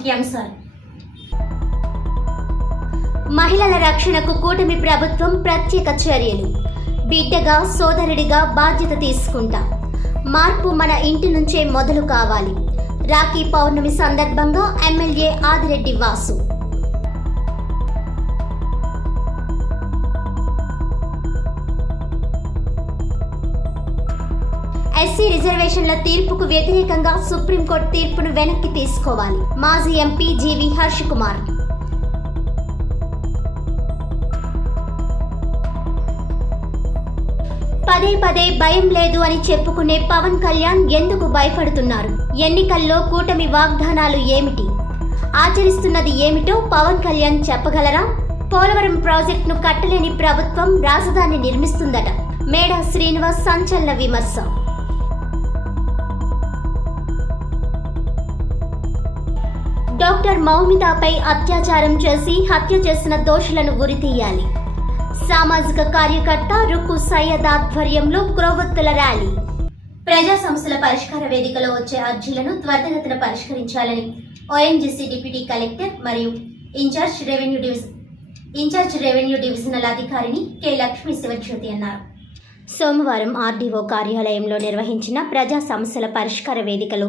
ముఖ్యాంశాలు. మహిళల రక్షణకు కూటమి ప్రభుత్వం ప్రత్యేక చర్యలు. బిడ్డగా, సోదరుడిగా బాధ్యత తీసుకుంటా. మార్పు మన ఇంటి నుంచే మొదలు కావాలి. రాఖీ పౌర్ణమి సందర్భంగా ఎమ్మెల్యే ఆదిరెడ్డి వాసు. ఎస్సీ రిజర్వేషన్ల తీర్పుకు వ్యతిరేకంగా సుప్రీంకోర్టు తీర్పును వెనక్కి తీసుకోవాలి. మాజీ ఎంపీ జీవి హర్ష్ కుమార్. పదే పదే భయం లేదు అని చెప్పుకునే పవన్ కళ్యాణ్ ఎందుకు భయపడుతున్నారు? ఎన్నికల్లో కూటమి వాగ్దానాలు ఏమిటి? ఆచరిస్తున్నది ఏమిటో పవన్ కళ్యాణ్ చెప్పగలరా? పోలవరం ప్రాజెక్టును కట్టలేని ప్రభుత్వం రాజధాని నిర్మిస్తుందట. మేడా శ్రీనివాస్ సంచలన విమర్శ. డాక్టర్ మౌమితాపై అత్యాచారం చేసి హత్య చేసిన దోషులను ఉరితీయాలి. సామాజిక కార్యకర్త రుక్కు సయ్యద్ ఆధ్వర్యంలో క్రొవ్వొత్తుల ర్యాలీ. ప్రజా సమస్యల పరిష్కార వేదికలో వచ్చే అర్జీలను త్వరితగతిన పరిష్కరించాలని ఓఎన్జీసీ డిప్యూటీ కలెక్టర్ మరియు ఇన్ఛార్జ్ రెవెన్యూ డివిజనల్ అధికారిని కె లక్ష్మీ శివజ్యోతి అన్నారు. సోమవారం ఆర్డీఓ కార్యాలయంలో నిర్వహించిన ప్రజా సమస్యల పరిష్కార వేదికలో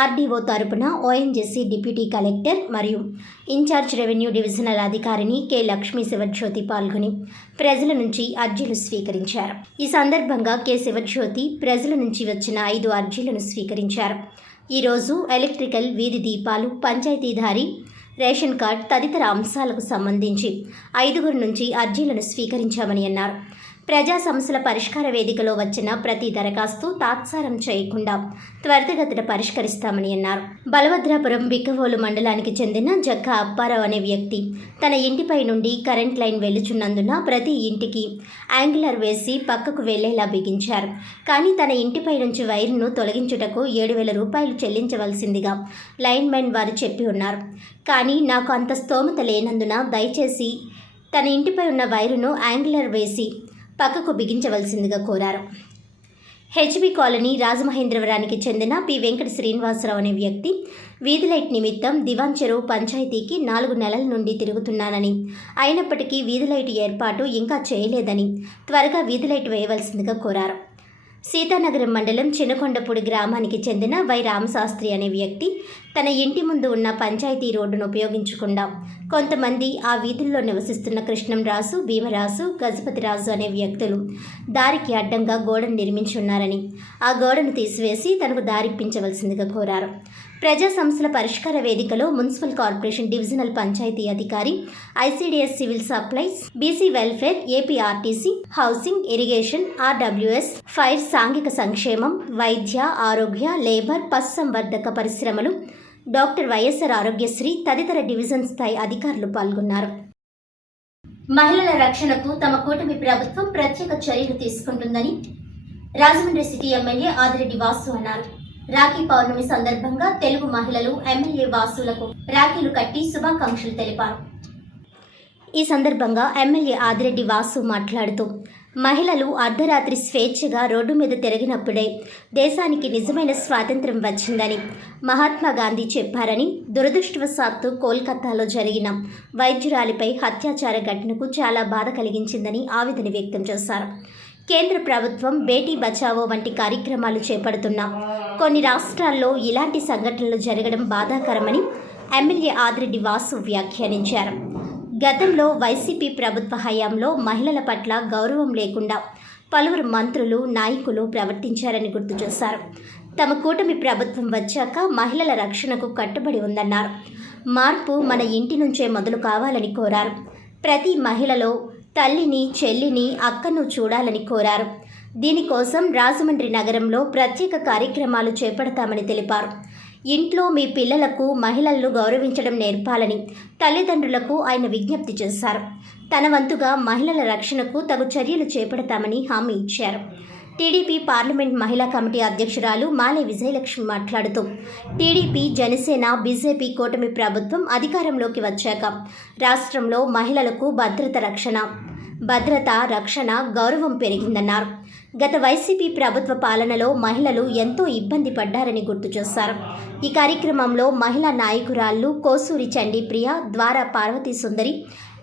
ఆర్డీఓ తరపున ఓఎన్జీసీ డిప్యూటీ కలెక్టర్ మరియు ఇన్ఛార్జ్ రెవెన్యూ డివిజనల్ అధికారిని కె లక్ష్మీ శివజ్యోతి పాల్గొని ప్రజల నుంచి అర్జీలు స్వీకరించారు. ఈ సందర్భంగా కె శివజ్యోతి ప్రజల నుంచి వచ్చిన 5 అర్జీలను స్వీకరించారు. ఈరోజు ఎలక్ట్రికల్, వీధి దీపాలు, పంచాయతీదారీ, రేషన్ కార్డ్ తదితర అంశాలకు సంబంధించి 5 నుంచి అర్జీలను స్వీకరించామని అన్నారు. ప్రజా సమస్యల పరిష్కార వేదికలో వచ్చిన ప్రతి దరఖాస్తు తాత్సారం చేయకుండా త్వరితగతిన పరిష్కరిస్తామని అన్నారు. బలభద్రాపురం బిక్కవోలు మండలానికి చెందిన జక్క అప్పారావు అనే వ్యక్తి తన ఇంటిపై నుండి కరెంట్ లైన్ వెళ్లుచున్నందున ప్రతి ఇంటికి యాంగిలర్ వేసి పక్కకు వెళ్లేలా బిగించారు. కానీ తన ఇంటిపై నుంచి వైర్ను తొలగించుటకు 7,000 రూపాయలు చెల్లించవలసిందిగా లైన్ మెన్ వారు చెప్పి ఉన్నారు. కానీ నాకు అంత స్తోమత లేనందున దయచేసి తన ఇంటిపై ఉన్న వైరును యాంగిలర్ వేసి పక్కకు బిగించవలసిందిగా కోరారు. హెచ్బి కాలనీ రాజమహేంద్రవరానికి చెందిన పి వెంకట శ్రీనివాసరావు అనే వ్యక్తి వీధి లైట్ నిమిత్తం దివాన్ చెరువు పంచాయతీకి 4 నెలల నుండి తిరుగుతున్నానని, అయినప్పటికీ వీధి లైట్ ఏర్పాటు ఇంకా చేయలేదని త్వరగా వీధి లైట్ వేయవలసిందిగా కోరారు. సీతానగరం మండలం చిన్నకొండపూడి గ్రామానికి చెందిన వై రామశాస్త్రి అనే వ్యక్తి తన ఇంటి ముందు ఉన్న పంచాయతీ రోడ్డును ఉపయోగించకుండా కొంతమంది ఆ వీధుల్లో నివసిస్తున్న కృష్ణంరాజు, భీమరాజు, గజపతిరాజు అనే వ్యక్తులు దారికి అడ్డంగా గోడను నిర్మించున్నారని, ఆ గోడను తీసివేసి తనకు దారిప్పించవలసిందిగా కోరారు. ప్రజా సమస్యల పరిష్కార వేదికలో మున్సిపల్ కార్పొరేషన్ డివిజనల్ పంచాయతీ అధికారి, ICDS civil supplies, BC welfare, APRTC, housing, irrigation, RWS, fire, సాంఘిక సంక్షేమం, వైద్య, ఆరోగ్య, లేబర్, పశుసంవర్ధక పరిశ్రమలు, డాక్టర్ వైఎస్ఆర్ ఆరోగ్యశ్రీ తదితర డివిజన్ స్థాయి అధికారులు పాల్గొన్నారు. మహిళల రక్షణకు తమ కూటమి ప్రభుత్వం ప్రత్యేక చర్యలు తీసుకుంటుందని రాజమండ్రి సిటీ ఎమ్మెల్యే ఆదిరెడ్డి వాసు అన్నారు. రాఖీ పౌర్ణమి సందర్భంగా తెలుగు మహిళలు ఎమ్మెల్యే వాసులకు రాఖీలు కట్టి శుభాకాంక్షలు తెలిపారు. ఈ సందర్భంగా ఎమ్మెల్యే ఆదిరెడ్డి వాసు మాట్లాడుతూ, మహిళలు అర్ధరాత్రి స్వేచ్ఛగా రోడ్డు మీద తిరిగినప్పుడే దేశానికి నిజమైన స్వాతంత్ర్యం వచ్చిందని మహాత్మా గాంధీ చెప్పారని, దురదృష్టవశాత్తు కోల్కతాలో జరిగిన వైద్యురాలిపై అత్యాచార ఘటనకు చాలా బాధ కలిగించిందని ఆవేదన వ్యక్తం చేశారు. కేంద్ర ప్రభుత్వం బేటీ బచావో వంటి కార్యక్రమాలు చేపడుతున్న కొన్ని రాష్ట్రాల్లో ఇలాంటి సంఘటనలు జరగడం బాధాకరమని ఎమ్మెల్యే ఆదిరెడ్డి వాసు వ్యాఖ్యానించారు. గతంలో వైసీపీ ప్రభుత్వ హయాంలో మహిళల పట్ల గౌరవం లేకుండా పలువురు మంత్రులు, నాయకులు ప్రవర్తించారని గుర్తు చేశారు. తమ కూటమి ప్రభుత్వం వచ్చాక మహిళల రక్షణకు కట్టుబడి ఉందన్నారు. మార్పు మన ఇంటి నుంచే మొదలు కావాలని కోరారు. ప్రతి మహిళలో తల్లిని, చెల్లిని, అక్కను చూడాలని కోరారు. దీనికోసం రాజమండ్రి నగరంలో ప్రత్యేక కార్యక్రమాలు చేపడతామని తెలిపారు. ఇంట్లో మీ పిల్లలకు మహిళలను గౌరవించడం నేర్పాలని తల్లిదండ్రులకు ఆయన విజ్ఞప్తి చేశారు. తన వంతుగా మహిళల రక్షణకు తగు చర్యలు చేపడతామని హామీ ఇచ్చారు. టీడీపీ పార్లమెంట్ మహిళా కమిటీ అధ్యక్షురాలు మాలే విజయలక్ష్మి మాట్లాడుతూ, టీడీపీ, జనసేన, బీజేపీ కూటమి ప్రభుత్వం అధికారంలోకి వచ్చాక రాష్ట్రంలో మహిళలకు భద్రత, రక్షణ, గౌరవం పెరిగిందన్నారు. గత వైసీపీ ప్రభుత్వ పాలనలో మహిళలు ఎంతో ఇబ్బంది పడ్డారని గుర్తు చేశారు. ఈ కార్యక్రమంలో మహిళా నాయకురాళ్లు కోసూరి చండీప్రియ, ద్వార పార్వతీ సుందరి,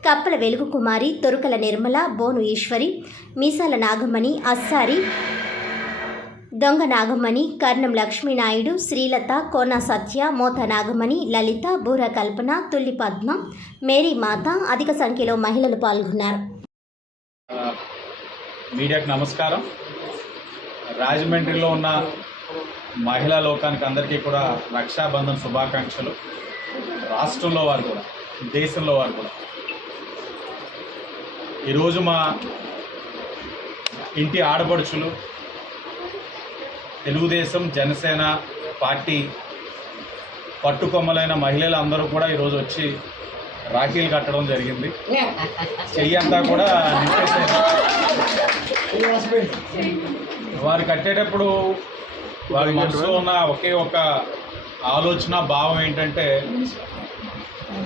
కప్పల వెలుగు కుమారి, తొరుకల నిర్మల, బోను ఈశ్వరి, మీసాల నాగమణి, అస్సారి, దొంగ నాగమణి, కర్ణం లక్ష్మీనాయుడు, శ్రీలత, కోన సత్య, మోత నాగమణి, లలిత, బూర కల్పన, తుల్లి పద్మ, మేరీ మాత అధిక సంఖ్యలో మహిళలు పాల్గొన్నారు. మీడియాకు నమస్కారం. రాజమండ్రిలో ఉన్న మహిళా లోకానికి అందరికీ కూడా రక్షాబంధన్ శుభాకాంక్షలు. రాష్ట్రంలో వారు కూడా, దేశంలో వారు కూడా. ఈరోజు మా ఇంటి ఆడపడుచులు తెలుగుదేశం జనసేన పార్టీ పట్టుకొమ్మలైన మహిళలు అందరూ కూడా ఈరోజు వచ్చి రాఖీలు కట్టడం జరిగింది. చెయ్యి అంతా కూడా వారు కట్టేటప్పుడు వారి మనసులో ఉన్న ఒకే ఒక ఆలోచన భావం ఏంటంటే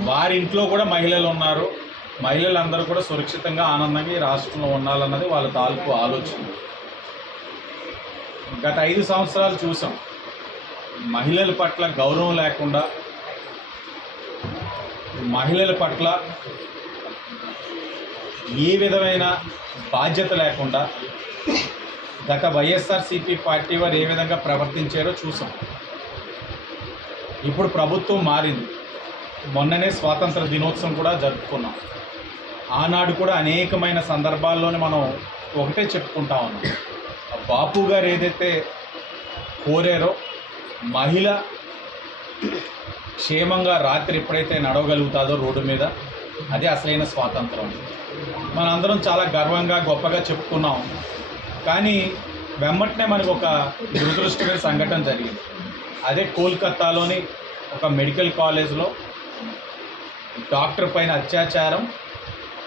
వారి ఇంట్లో కూడా మహిళలు ఉన్నారు, మహిళలందరూ కూడా సురక్షితంగా ఆనందంగా ఈ రాష్ట్రంలో ఉండాలన్నది వాళ్ళ తాలూకు ఆలోచన. గత 5 సంవత్సరాలు చూసాం మహిళల పట్ల గౌరవం లేకుండా, మహిళల పట్ల ఏ విధమైన బాధ్యత లేకుండా గత వైఎస్ఆర్సీపీ పార్టీ వారు ఏ విధంగా ప్రవర్తించారో చూసాం. ఇప్పుడు ప్రభుత్వం మారింది. మొన్ననే స్వాతంత్ర దినోత్సవం కూడా జరుపుకున్నాం. ఆనాడు కూడా అనేకమైన సందర్భాల్లోనే మనం ఒకటే చెప్పుకుంటా ఉన్నాం. బాపు గారు ఏదైతే కోరారో మహిళ క్షేమంగా రాత్రి ఎప్పుడైతే నడవగలుగుతాదో రోడ్డు మీద, అదే అసలైన స్వాతంత్రం. మనందరం చాలా గర్వంగా గొప్పగా చెప్పుకున్నాం. కానీ వెమ్మటనే మనకు ఒక దురదృష్టకర సంఘటన జరిగింది. అదే కోల్కతాలోని ఒక మెడికల్ కాలేజ్లో డాక్టర్ పైన అత్యాచారం,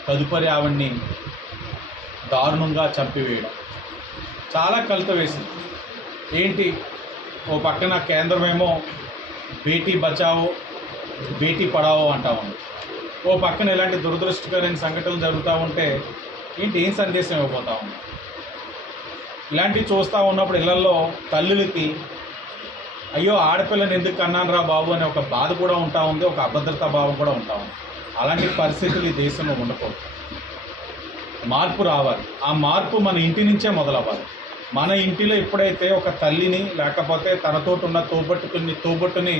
తదుపరి ఆవిడ్ని దారుణంగా చంపివేయడం చాలా కలత వేసింది. ఏంటి, ఓ పక్కన కేంద్రమేమో బేటీ బచావో బేటీ పడావో అంటా ఉంది, ఓ పక్కన ఇలాంటి దురదృష్టకరమైన సంఘటనలు జరుగుతూ ఉంటే ఏంటి, ఏం సందేశం ఇవ్వబోతా ఉంది? ఇలాంటివి చూస్తూ ఉన్నప్పుడు ఇళ్లలో తల్లులకి అయ్యో ఆడపిల్లని ఎందుకు కన్నాను రా బాబు అనే ఒక బాధ కూడా ఉంటా ఉంది, ఒక అభద్రతా భావం కూడా ఉంటా ఉంది. అలాంటి పరిస్థితులు ఈ దేశంలో ఉండకూడదు. మార్పు రావాలి. ఆ మార్పు మన ఇంటి నుంచే మొదలవ్వాలి. మన ఇంటిలో ఎప్పుడైతే ఒక తల్లిని లేకపోతే తనతోటి ఉన్న తోబట్టుని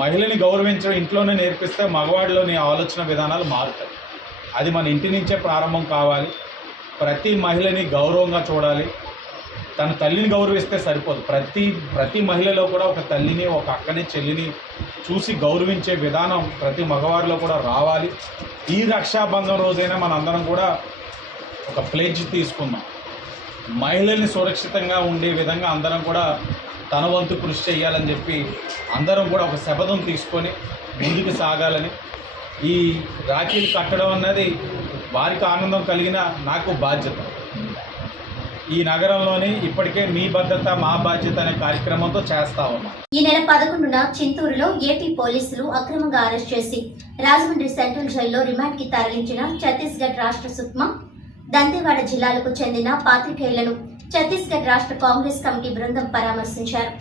మహిళని గౌరవించడం ఇంట్లోనే నేర్పిస్తే మగవాడిలోని ఆలోచన విధానాలు మారుతాయి. అది మన ఇంటి నుంచే ప్రారంభం కావాలి. ప్రతి మహిళని గౌరవంగా చూడాలి. తన తల్లిని గౌరవిస్తే సరిపోదు. ప్రతి మహిళలో కూడా ఒక తల్లిని, ఒక అక్కని, చెల్లిని చూసి గౌరవించే విధానం ప్రతి మగవారిలో కూడా రావాలి. ఈ రక్షాబంధం రోజైనా మనందరం కూడా ఒక ప్లెడ్జ్ తీసుకుందాం. మహిళల్ని సురక్షితంగా ఉండే విధంగా అందరం కూడా తన వంతు కృషి చేయాలని చెప్పి అందరం కూడా ఒక శపథం తీసుకొని ముందుకు సాగాలని. ఈ రాఖీలు కట్టడం అన్నది వారికి ఆనందం కలిగిన నాకు బాధ్యత. ఈ నగరంలోని ఇప్పటికే మీ భద్రత మా బాధ్యత అనే కార్యక్రమంతో చేస్తా ఉన్నాం. ఈ నెల 11న చింతూరులో ఏపీ పోలీసులు అక్రమంగా అరెస్ట్ చేసి రాజమండ్రి సెంట్రల్ జైల్లో రిమాండ్కి తరలించిన ఛత్తీస్గఢ్ రాష్ట్ర సుక్మా, దంతేవాడ జిల్లాలకు చెందిన పాత్రికేయులను ఛత్తీస్గఢ్ రాష్ట్ర కాంగ్రెస్ కమిటీ బృందం పరామర్శించారు.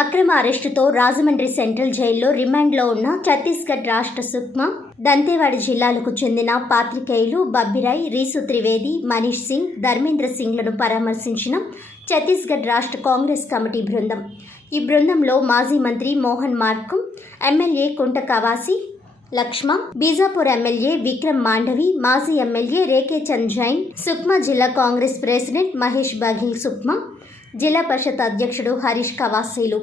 అక్రమ అరెస్టుతో రాజమండ్రి సెంట్రల్ జైల్లో రిమాండ్లో ఉన్న ఛత్తీస్గఢ్ రాష్ట్ర సుక్మా, దంతేవాడ జిల్లాలకు చెందిన పాత్రికేయులు బబ్బిరాయ్, రీసు త్రివేది, మనీష్ సింగ్, ధర్మేంద్ర సింగ్లను పరామర్శించిన ఛత్తీస్గఢ్ రాష్ట్ర కాంగ్రెస్ కమిటీ బృందం. ఈ బృందంలో మాజీ మంత్రి మోహన్ మార్కం, ఎమ్మెల్యే కుంట కవాసి లక్ష్మ, బీజాపూర్ ఎమ్మెల్యే విక్రమ్ మాండవి, మాజీ ఎమ్మెల్యే రేకే చంద్ జైన్, సుక్మా జిల్లా కాంగ్రెస్ ప్రెసిడెంట్ మహేష్ బఘిల్ సుక్మా, జిల్లా పరిషత్ అధ్యక్షుడు హరీష్ కవాసీలు.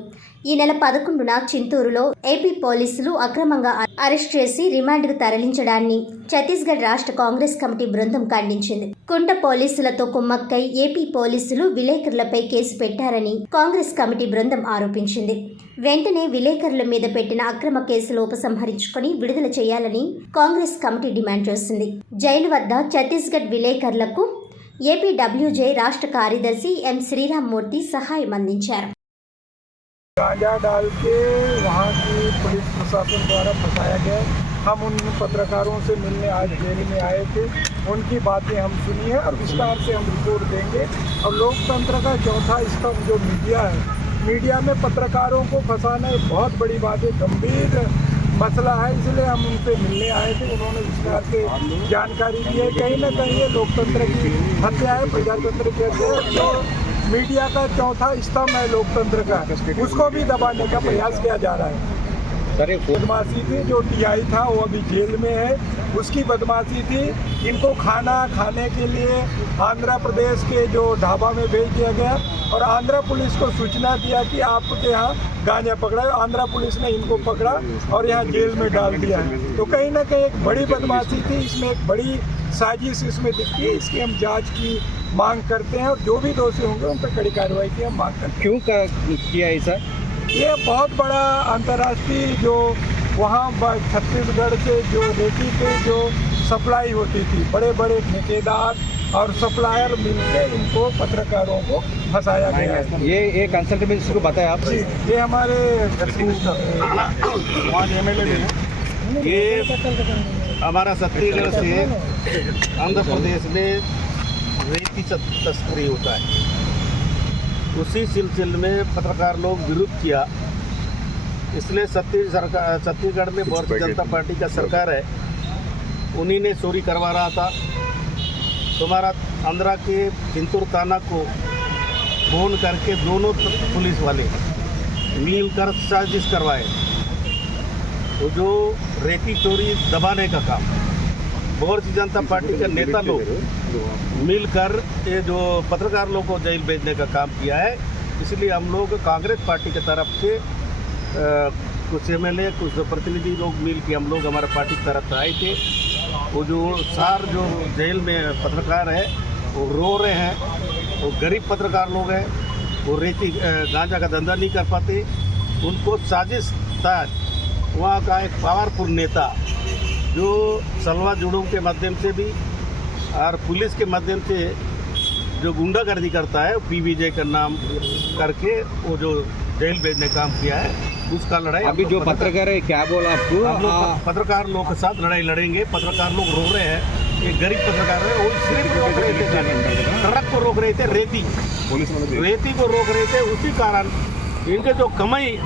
ఈ నెల 11న చింతూరులో ఏపీ పోలీసులు అక్రమంగా అరెస్ట్ చేసి రిమాండ్కు తరలించడాన్ని ఛత్తీస్గఢ్ రాష్ట్ర కాంగ్రెస్ కమిటీ బృందం ఖండించింది. కుంట పోలీసులతో కుమ్మక్కై ఏపీ పోలీసులు విలేకరులపై కేసు పెట్టారని కాంగ్రెస్ కమిటీ బృందం ఆరోపించింది. వెంటనే విలేకరుల మీద పెట్టిన అక్రమ కేసులు ఉపసంహరించుకొని విడుదల చేయాలని కాంగ్రెస్ కమిటీ డిమాండ్ చేసింది. జైలు వద్ద ఛత్తీస్గఢ్ విలేకరులకు ఏపీడబ్ల్యూజే రాష్ట్ర కార్యదర్శి ఎం శ్రీరామ్ మూర్తి సహాయం అందించారు. गांजा डाल के वहाँ की पुलिस प्रशासन द्वारा फंसाया गया। हम उन पत्रकारों से मिलने आज जेल में आए थे, उनकी बातें हम सुनी है और विस्तार से हम रिपोर्ट देंगे। और लोकतंत्र का चौथा स्तंभ जो मीडिया है, मीडिया में पत्रकारों को फंसाना एक बहुत बड़ी बात है, गंभीर मसला है, इसलिए हम उनसे मिलने आए थे। उन्होंने विस्तार से जानकारी दी है। कहीं ना कहीं ये लोकतंत्र की हत्या है, प्रजातंत्र की हत्या है। जो मीडिया का चौथा स्तंभ है लोकतंत्र का, उसको भी दबाने का प्रयास किया जा रहा है। बदमाशी थी, जो टीआई था वो अभी जेल में है, उसकी बदमाशी थी। इनको खाना खाने के लिए आंध्र प्रदेश के जो ढाबा में भेज दिया गया और आंध्र पुलिस को सूचना दिया कि आपके यहाँ गांजा पकड़ा है। आंध्र पुलिस ने इनको पकड़ा और यहाँ जेल में डाल दिया है। तो कहीं ना कहीं एक बड़ी बदमाशी थी, इसमें एक बड़ी साजिश इसमें दिखती है। इसकी हम जांच की मांग करते हैं और जो भी दोषी होंगे उन पर कड़ी कार्रवाई की हम मांग करते हैं। क्यों किया ऐसा? ये बहुत बड़ा अंतर्राष्ट्रीय जो वहाँ छत्तीसगढ़ से जो रेती पे जो सप्लाई होती थी, बड़े बड़े ठेकेदार और सप्लायर मिलकर इनको पत्रकारों को फंसाया गया है। ये एक कंसल्टेंट मिनिस्टर को बताया आप? ये हमारे ये हमारा छत्तीसगढ़ से आंध्र प्रदेश में रेती तस्करी होता है, उसी सिलसिले में पत्रकार लोग विरोध किया। इसलिए छत्तीसगढ़ में भारतीय जनता पार्टी का सरकार है, उन्हीं ने चोरी करवा रहा था। तुम्हारा आंध्रा के चिंतूर थाना को फोन करके दोनों पुलिस वाले मिलकर साजिश करवाए, तो जो रेती चोरी दबाने का काम भारतीय जनता पार्टी के नेता लोग मिलकर ये जो पत्रकार लोगों को जेल भेजने का काम किया है। इसलिए हम लोग कांग्रेस पार्टी की तरफ से कुछ एमएलए, कुछ प्रतिनिधि लोग मिल के हम लोग हमारे पार्टी की तरफ आए थे। वो जो जो जेल में पत्रकार है वो रो रहे हैं, वो गरीब पत्रकार लोग हैं, वो रेती गांजा का धंधा नहीं कर पाते। उनको साजिश था वहाँ का एक पावरफुल नेता जो सलवा जुड़ों के माध्यम से भी और पुलिस के माध्यम से जो गुंडागर्दी करता है, पीवीजे का नाम करके वो जो जेल भेजने का काम किया है, उसका लड़ाई अभी जो पत्रकार है क्या बोला आपको? हम लोग पत्रकार लोग के साथ लड़ाई लड़ेंगे। पत्रकार लोग रो रहे हैं, ये गरीब पत्रकार है, वो सिर्फ रोक रहे थे, ट्रक को रोक रहे थे, रेती को रोक रहे थे, उसी कारण इनके जो कमाई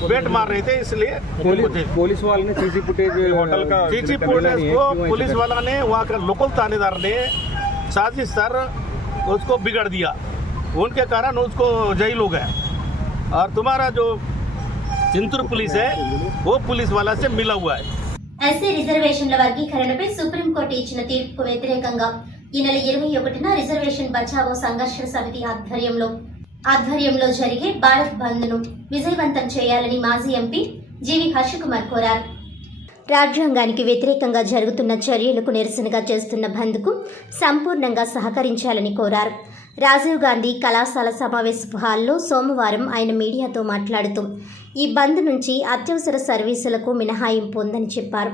बेट मार रहे थे। इसलिए पुलिस वाले ने सीसी फुटेज होटल का को पुलिस वाला ने वहाँ का लोकल थानेदार ने साजिश कर उसको बिगड़ दिया, उनके कारण उसको जेल हो गया। और तुम्हारा जो चिंतूर पुलिस है वो पुलिस वाला से मिला हुआ है। ఎస్సీ రిజర్వేషన్ల వర్గీకరణపై సుప్రీంకోర్టు ఇచ్చిన తీర్పుకు వ్యతిరేకంగా ఈ నెల 21న రిజర్వేషన్ బచావో సంఘర్షణ సమితి ఆధ్వర్యంలో జరిగే భారత్ బంద్ ను విజయవంతం చేయాలని మాజీ ఎంపీ జీవి హర్షకుమార్ కోరారు. రాజ్యాంగానికి వ్యతిరేకంగా జరుగుతున్న చర్యలకు నిరసనగా చేస్తున్న బంద్కు సంపూర్ణంగా సహకరించాలని కోరారు. రాజీవ్ గాంధీ కళాశాల సమావేశపు హాల్లో సోమవారం ఆయన మీడియాతో మాట్లాడుతూ ఈ బంద్ నుంచి అత్యవసర సర్వీసులకు మినహాయింపు ఉందని చెప్పారు.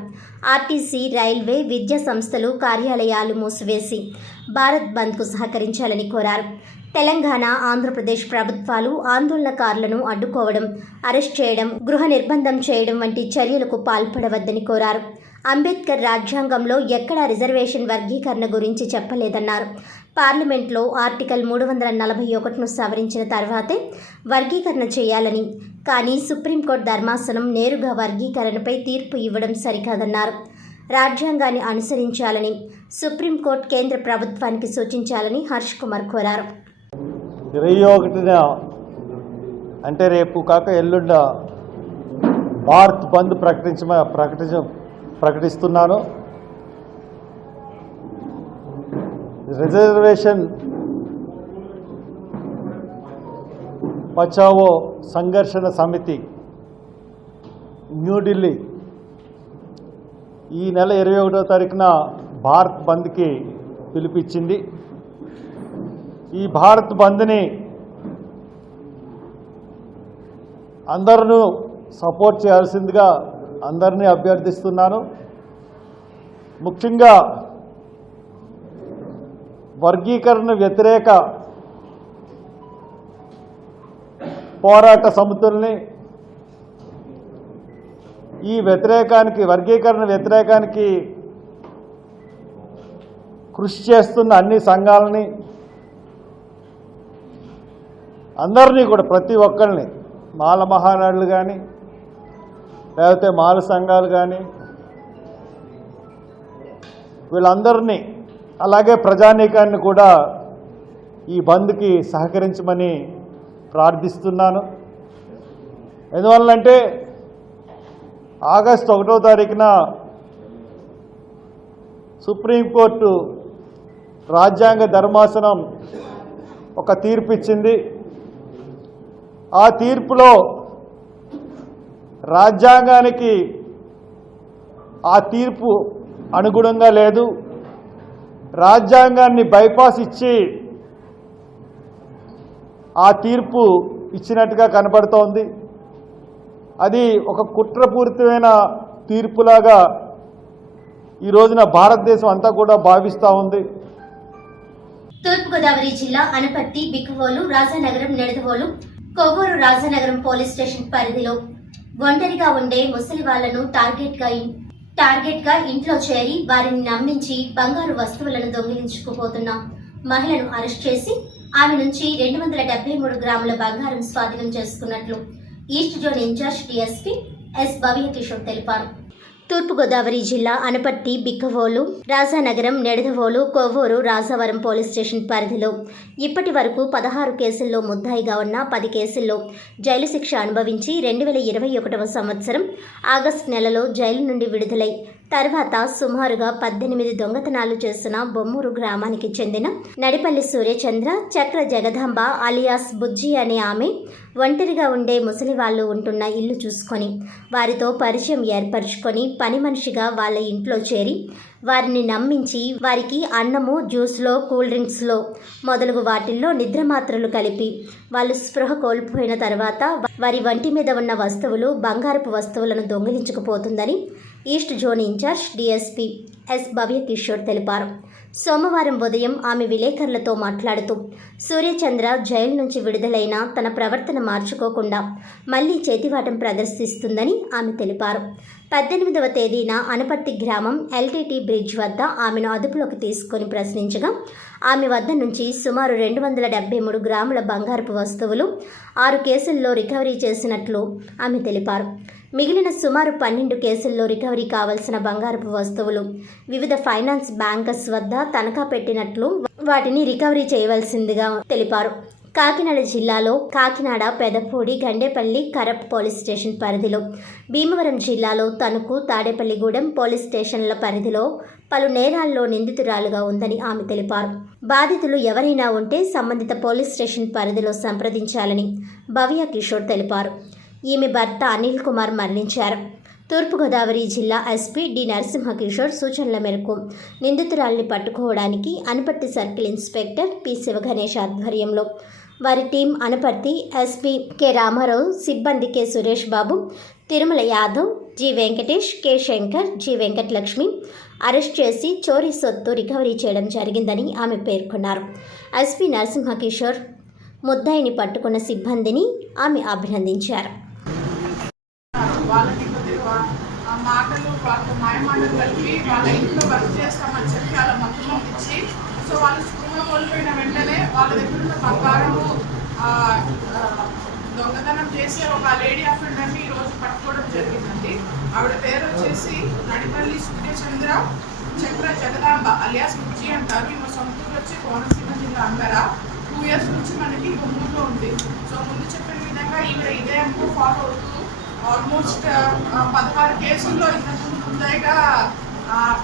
ఆర్టీసీ, రైల్వే, విద్యా సంస్థలు, కార్యాలయాలు మూసివేసి భారత్ బంద్కు సహకరించాలని కోరారు. తెలంగాణ, ఆంధ్రప్రదేశ్ ప్రభుత్వాలు ఆందోళనకారులను అడ్డుకోవడం, అరెస్ట్ చేయడం, గృహ నిర్బంధం చేయడం వంటి చర్యలకు పాల్పడవద్దని కోరారు. అంబేద్కర్ రాజ్యాంగంలో ఎక్కడా రిజర్వేషన్ వర్గీకరణ గురించి చెప్పలేదన్నారు. పార్లమెంట్లో ఆర్టికల్ 341ను సవరించిన తర్వాతే వర్గీకరణ చేయాలని, కానీ సుప్రీంకోర్టు ధర్మాసనం నేరుగా వర్గీకరణపై తీర్పు ఇవ్వడం సరికాదన్నారు. రాజ్యాంగాన్ని అనుసరించాలని సుప్రీంకోర్టు కేంద్ర ప్రభుత్వానికి సూచించాలని హర్ష్ కుమార్ కోరారు. 21న అంటే రేపు కాక ఎల్లుండ భారత్ బంద్ ప్రకటిస్తున్నాను. రిజర్వేషన్ బచావో సంఘర్షణ సమితి న్యూఢిల్లీ ఈ నెల 21వ తారీఖున భారత్ బంద్కి పిలుపిచ్చింది. ఈ భారత్ బంద్ని అందరూ సపోర్ట్ చేయాల్సిందిగా అందరినీ అభ్యర్థిస్తున్నాను. ముఖ్యంగా వర్గీకరణ వ్యతిరేక పోరాట సమితుల్ని ఈ వ్యతిరేకానికి, వర్గీకరణ వ్యతిరేకానికి కృషి చేస్తున్న అన్ని సంఘాలని, అందరినీ కూడా, ప్రతి ఒక్కరిని, మాల మహానాడులు కానీ, లేకపోతే మాల సంఘాలు కానీ, వీళ్ళందరినీ, అలాగే ప్రజానీకాన్ని కూడా ఈ బంద్కి సహకరించమని ప్రార్థిస్తున్నాను. ఎందువల్లంటే ఆగస్టు 1వ తారీఖున సుప్రీంకోర్టు రాజ్యాంగ ధర్మాసనం ఒక తీర్పు ఇచ్చింది. ఆ తీర్పులో రాజ్యాంగానికి ఆ తీర్పు అనుగుణంగా లేదు, రాజ్యాంగాన్ని బైపాస్ ఇచ్చి ఆ తీర్పు ఇచ్చినట్టుగా కనపడుతోంది. అది ఒక కుట్రపూరితమైన తీర్పులాగా ఈ రోజున భారతదేశం అంతా కూడా భావిస్తూ ఉంది. తూర్పుగోదావరి జిల్లా అనపర్తి, బిక్కవోలు, రాజానగరం, నిడదవోలు, కొవ్వూరు రాజానగరం పోలీస్ స్టేషన్ పరిధిలో ఒంటరిగా ఉండే ముసలి వాళ్లను టార్గెట్ గా ఇంట్లో చేరి వారిని నమ్మించి బంగారు వస్తువులను దొంగిలించుకుపోతున్న మహిళను అరెస్ట్ చేసి ఆమె నుంచి 273 గ్రాముల బంగారం స్వాధీనం చేసుకున్నట్లు east zone in charge DSP S Bhavya Kishore తెలిపారు. తూర్పుగోదావరి జిల్లా అనపర్తి, బిక్కవోలు, రాజానగరం, నిడదవోలు, కొవ్వూరు, రాజావరం పోలీస్ స్టేషన్ పరిధిలో ఇప్పటి వరకు 16 కేసుల్లో ముద్దాయిగా ఉన్న 10 కేసుల్లో జైలు శిక్ష అనుభవించి 2021వ సంవత్సరం ఆగస్టు నెలలో జైలు నుండి విడుదలై తర్వాత సుమారుగా 18 దొంగతనాలు చేసిన బొమ్మూరు గ్రామానికి చెందిన నడిపల్లి సూర్యచంద్ర, చక్ర జగదాంబ అలియాస్ బుజ్జి అనే ఆమె ఒంటరిగా ఉండే ముసలి వాళ్ళు ఉంటున్న ఇల్లు చూసుకొని వారితో పరిచయం ఏర్పరచుకొని పని మనిషిగా వాళ్ళ ఇంట్లో చేరి వారిని నమ్మించి వారికి అన్నము, జ్యూస్లో, కూల్ డ్రింక్స్లో మొదలగు వాటిల్లో నిద్రమాత్రలు కలిపి వాళ్ళు స్పృహ కోల్పోయిన తర్వాత వారి వంటి మీద ఉన్న వస్తువులు, బంగారపు వస్తువులను దొంగిలించుకుపోతుందని east zone in charge DSP S Bhavya Kishore తెలిపారు. సోమవారం ఉదయం ఆమె విలేకరులతో మాట్లాడుతూ సూర్యచంద్ర జైలు నుంచి విడుదలైన తన ప్రవర్తన మార్చుకోకుండా మళ్లీ చేతివాటం ప్రదర్శిస్తుందని ఆమె తెలిపారు. 18వ తేదీన అనపర్తి గ్రామం ఎల్టీటీ బ్రిడ్జ్ వద్ద ఆమెను అదుపులోకి తీసుకొని ప్రశ్నించగా ఆమె వద్ద నుంచి సుమారు 273 గ్రాముల బంగారపు వస్తువులు 6 కేసుల్లో రికవరీ చేసినట్లు ఆమె తెలిపారు. మిగిలిన సుమారు 12 కేసుల్లో రికవరీ కావాల్సిన బంగారపు వస్తువులు వివిధ ఫైనాన్స్ బ్యాంకర్స్ వద్ద తనఖా పెట్టినట్లు వాటిని రికవరీ చేయవలసిందిగా తెలిపారు. కాకినాడ జిల్లాలో కాకినాడ, పెదపూడి, గండేపల్లి, కరప్ పోలీస్ స్టేషన్ పరిధిలో, భీమవరం జిల్లాలో తణుకు, తాడేపల్లిగూడెం పోలీస్ స్టేషన్ల పరిధిలో పలు నేరాల్లో నిందితురాలుగా ఉందని ఆమె తెలిపారు. బాధితులు ఎవరైనా ఉంటే సంబంధిత పోలీస్ స్టేషన్ పరిధిలో సంప్రదించాలని భవ్య కిషోర్ తెలిపారు. ఈమె భర్త అనిల్ కుమార్ మరణించారు. తూర్పుగోదావరి జిల్లా ఎస్పీ డి నరసింహకిషోర్ సూచనల మేరకు నిందితురాల్ని పట్టుకోవడానికి Anaparthi circle inspector P Sivaganesh ఆధ్వర్యంలో వారి team Anaparthi SP K Ramarao, సిబ్బంది K Suresh Babu, Tirumala Yadav, G Venkatesh, K Shankar, G Venkatalakshmi arrest చేసి చోరీ సొత్తు రికవరీ చేయడం జరిగిందని ఆమె పేర్కొన్నారు. ఎస్పీ నరసింహకిషోర్ ముద్దాయిని పట్టుకున్న సిబ్బందిని ఆమె అభినందించారు. వాళ్ళకి కొద్దిగా మాటలు, వాళ్ళ మాయమాటలు కలిపి వాళ్ళ ఇంట్లో వర్క్ చేస్తామని చెప్పి వాళ్ళ మొత్తం ఇచ్చి, సో వాళ్ళు స్కూల్లో కోల్పోయిన వెంటనే వాళ్ళ దగ్గర ఉన్న బంగారము దొంగతనం చేసే ఒక లేడీ అఫెండర్ని ఈరోజు పట్టుకోవడం జరిగిందండి. ఆవిడ పేరు వచ్చేసి నడిపల్లి సూర్యచంద్ర, చక్ర జగదాంబ అలియాస్ బుజ్జి అంటారు. ఈమె సొంతూరు వచ్చి కోనసీమ జిల్లా అంగర. 2 years నుంచి మనకి గుమ్మూరులో ఉంది. సో ముందు చెప్పిన విధంగా ఈవిడ ఇదే అనుకో ఫాలో అవుతూ ఆల్మోస్ట్ 16 కేసుల్లో ఇంతకుముందు ముందైగా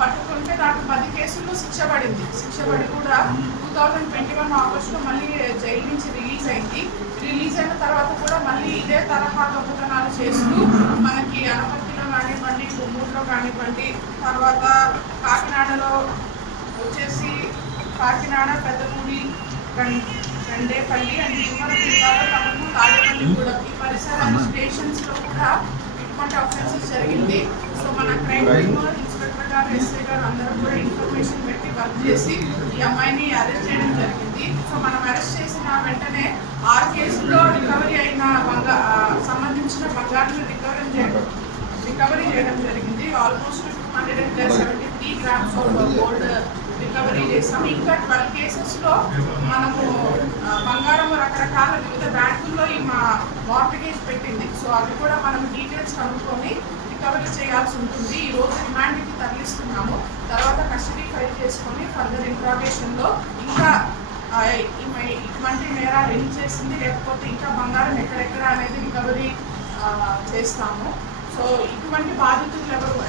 పట్టుకుంటే నాకు 10 కేసుల్లో శిక్ష పడింది. శిక్ష పడి కూడా 2021 ఆగస్టులో మళ్ళీ జైలు నుంచి రిలీజ్ అయింది. రిలీజ్ అయిన తర్వాత కూడా మళ్ళీ ఇదే తరహా దొంగతనాలు చేస్తూ మనకి అనపర్తిలో కానివ్వండి, గుమ్మూరులో కానివ్వండి, తర్వాత కాకినాడలో వచ్చేసి కాకినాడ, పెద్దపూడి, గండేపల్లి అండ్ భీమవరం జిల్లాలో మనకు తాడేపల్లి కూడా ఈ పరిసర స్టేషన్స్లో కూడా ఇటువంటి ఆఫెన్సెస్ జరిగింది. సో మన క్రైమ్ ఇన్స్పెక్టర్ గారు, ఎస్ఐ గారు అందరూ కూడా ఇన్ఫర్మేషన్ పెట్టి వర్క్ చేసి ఈ అమ్మాయిని అరెస్ట్ చేయడం జరిగింది. సో మనం అరెస్ట్ చేసిన వెంటనే 6 కేసుల్లో రికవరీ అయిన సంబంధించిన బంగారును రికవరీ చేయడం జరిగింది. Almost 273 grams of gold recovery చేస్తాము. ఇంకా 12 కేసెస్లో మనము బంగారం రకరకాల వివిధ బ్యాంకుల్లో ఈ మా మార్టిగేజ్ పెట్టింది. సో అవి కూడా మనం డీటెయిల్స్ కనుక్కొని రికవరీ చేయాల్సి ఉంటుంది. ఈ రోజు రిమాండ్కి తరలిస్తున్నాము. తర్వాత కస్టడీ ఫైల్ చేసుకొని ఫర్దర్ ఇంట్రాగేషన్లో ఇంకా ఇటువంటి నేరాలు ఏం చేసింది, లేకపోతే ఇంకా బంగారం ఎక్కడెక్కడ అనేది రికవరీ చేస్తాము. సో ఇటువంటి బాధితులు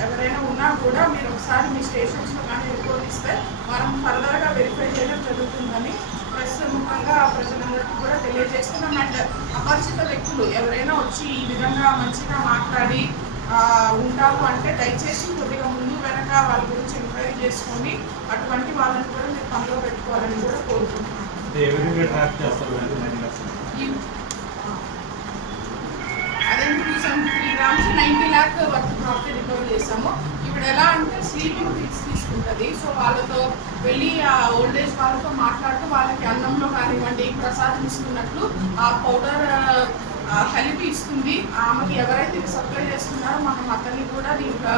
ఎవరైనా ఉన్నా కూడా మీరు ఒకసారి మీ స్టేషన్స్లో కానీ రిపోర్ట్ ఇస్తే మనం ఫర్దర్గా వెరిఫై చేయడం జరుగుతుందని ముఖ్యంగా ప్రజలందరికీ కూడా తెలియజేస్తున్నాం. అండ్ అపరిచిత వ్యక్తులు ఎవరైనా వచ్చి ఈ విధంగా మంచిగా మాట్లాడి ఉంటారు అంటే దయచేసి కొద్దిగా ముందు వెనక వాళ్ళ గురించి ఎంక్వైరీ చేసుకొని అటువంటి వాళ్ళని కూడా మీరు పనిలో పెట్టుకోవాలని కూడా కోరుకుంటున్నాం. అదే 273 grams 90 lakh worth property recover చేసాము. ఇప్పుడు ఎలా అంటే స్లీపింగ్ పిల్స్ తీసుకుంటుంది. సో వాళ్ళతో వెళ్ళి ఆ ఓల్డ్ ఏజ్ వాళ్ళతో మాట్లాడుతూ వాళ్ళకి అన్నంలో కానివ్వండి ప్రసాదం ఇస్తున్నట్లు ఆ పౌడర్ హెల్ప్ ఇస్తుంది. ఆమెకి ఎవరైతే సప్లై చేస్తున్నారో మనం అతన్ని కూడా దీంట్లో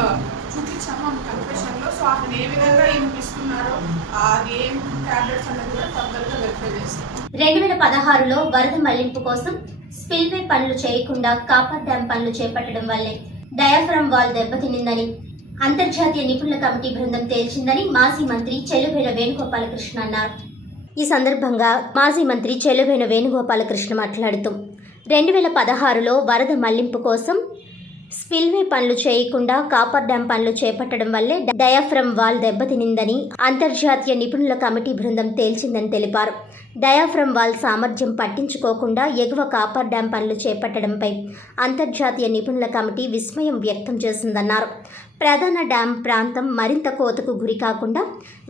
చూపించాము ఆమె కన్ఫెషన్లో. సో అతను ఏ విధంగా ఈమెకి ఇస్తున్నారో అది ఏం టాబ్లెట్స్ అనేది కూడా ఫర్దర్గా వెరిఫై చేస్తాం. 2016లో వరద మళ్లింపు కోసం స్పిల్వే పనులు చేయకుండా కాపర్ డ్యాం పనులు చేపట్టడం వల్లే డయాఫ్రమ్ వాల్ దెబ్బతినిందని అంతర్జాతీయ నిపుణుల కమిటీ బృందం తేల్చిందని మాజీ మంత్రి చెల్లుబోయిన వేణుగోపాలకృష్ణ అన్నారు. ఈ సందర్భంగా మాజీ మంత్రి చెల్లుబోయిన వేణుగోపాలకృష్ణ మాట్లాడుతూ 2016లో వరద మళ్లింపు కోసం స్పిల్వే పనులు చేయకుండా కాపర్ డ్యాం పనులు చేపట్టడం వల్లే డయాఫ్రమ్ వాల్ దెబ్బతినిందని అంతర్జాతీయ నిపుణుల కమిటీ బృందం తేల్చిందని తెలిపారు. డయాఫ్రమ్ వాల్ సామర్థ్యం పట్టించుకోకుండా ఎగువ కాపర్ డ్యాం పనులు చేపట్టడంపై అంతర్జాతీయ నిపుణుల కమిటీ విస్మయం వ్యక్తం చేసిందన్నారు. ప్రధాన డ్యాం ప్రాంతం మరింత కోతకు గురి కాకుండా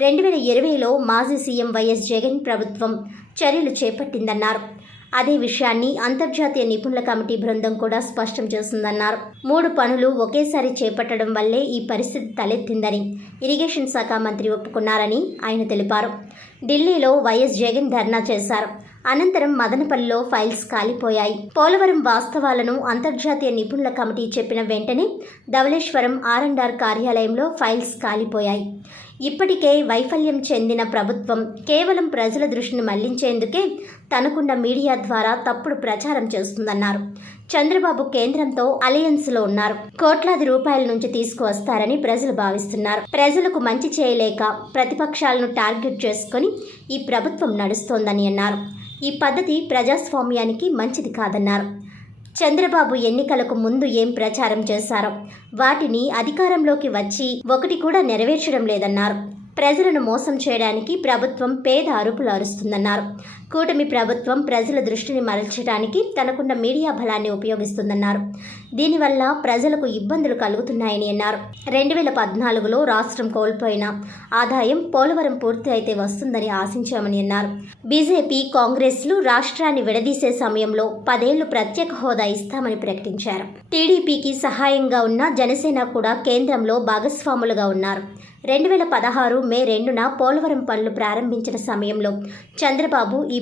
2020లో మాజీ సీఎం వైఎస్ జగన్ ప్రభుత్వం చర్యలు చేపట్టిందన్నారు. అదే విషయాన్ని అంతర్జాతీయ నిపుణుల కమిటీ బృందం కూడా స్పష్టం చేసిందన్నారు. 3 పనులు ఒకేసారి చేపట్టడం వల్లే ఈ పరిస్థితి తలెత్తిందని ఇరిగేషన్ శాఖ మంత్రి ఒప్పుకున్నారని ఆయన తెలిపారు. ఢిల్లీలో వైఎస్ జగన్ ధర్నా చేశారు. అనంతరం మదనపల్లిలో ఫైల్స్ కాలిపోయాయి. పోలవరం వాస్తవాలను అంతర్జాతీయ నిపుణుల కమిటీ చెప్పిన వెంటనే ధవళేశ్వరం R&R కార్యాలయంలో ఫైల్స్ కాలిపోయాయి. ఇప్పటికే వైఫల్యం చెందిన ప్రభుత్వం కేవలం ప్రజల దృష్టిని మళ్లించేందుకే తనకున్న మీడియా ద్వారా తప్పుడు ప్రచారం చేస్తుందన్నారు. చంద్రబాబు కేంద్రంతో అలయన్స్లో ఉన్నారు. కోట్లాది రూపాయల నుంచి తీసుకువస్తారని ప్రజలు భావిస్తున్నారు. ప్రజలకు మంచి చేయలేక ప్రతిపక్షాలను టార్గెట్ చేసుకుని ఈ ప్రభుత్వం నడుస్తోందని అన్నారు. ఈ పద్ధతి ప్రజాస్వామ్యానికి మంచిది కాదన్నారు. చంద్రబాబు ఎన్నికలకు ముందు ఏం ప్రచారం చేశారో వాటిని అధికారంలోకి వచ్చి ఒకటి కూడా నెరవేర్చడం లేదన్నారు. ప్రజలను మోసం చేయడానికి ప్రభుత్వం పేద అరుపులు అరుస్తుందన్నారు. కూటమి ప్రభుత్వం ప్రజల దృష్టిని మరల్చడానికి తనకున్న మీడియా బలాన్ని ఉపయోగిస్తుందన్నారు. దీనివల్ల ప్రజలకు ఇబ్బందులు కలుగుతున్నాయని అన్నారు. 2014లో రాష్ట్రం కోల్పోయిన ఆదాయం పోలవరం పూర్తి అయితే వస్తుందని ఆశించామని అన్నారు. బీజేపీ కాంగ్రెస్లు రాష్ట్రాన్ని విడదీసే సమయంలో 10 ఏళ్లు ప్రత్యేక హోదా ఇస్తామని ప్రకటించారు. టీడీపీకి సహాయంగా ఉన్న జనసేన కూడా కేంద్రంలో భాగస్వాములుగా ఉన్నారు. 2016 మే 2న పోలవరం పనులు ప్రారంభించిన సమయంలో చంద్రబాబు ఈ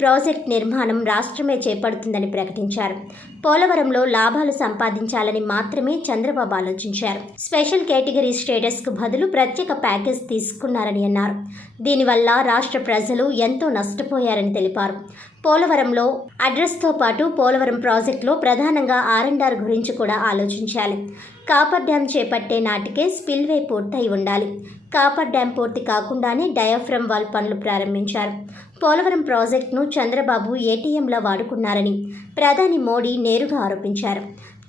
ప్రాజెక్ట్ నిర్మాణం రాష్ట్రమే చేపడుతుందని ప్రకటించారు. పోలవరంలో లాభాలు సంపాదించాలని మాత్రమే చంద్రబాబు ఆలోచించారు. స్పెషల్ కేటగిరీ స్టేటస్కు బదులు ప్రత్యేక ప్యాకేజ్ తీసుకున్నారని అన్నారు. దీనివల్ల రాష్ట్ర ప్రజలు ఎంతో నష్టపోయారని తెలిపారు. పోలవరంలో అడ్రస్తో పాటు పోలవరం ప్రాజెక్టులో ప్రధానంగా R&R గురించి కూడా ఆలోచించాలి. కాపర్ డ్యాం చేపట్టే నాటికే స్పిల్వే పూర్తయి ఉండాలి. కాపర్ డ్యాం పూర్తి కాకుండానే డయాఫ్రమ్ వాల్ పనులు ప్రారంభించారు. పోలవరం ప్రాజెక్టును చంద్రబాబు ఏటీఎంలా వాడుకున్నారని ప్రధాని మోడీ నేరుగా ఆరోపించారు.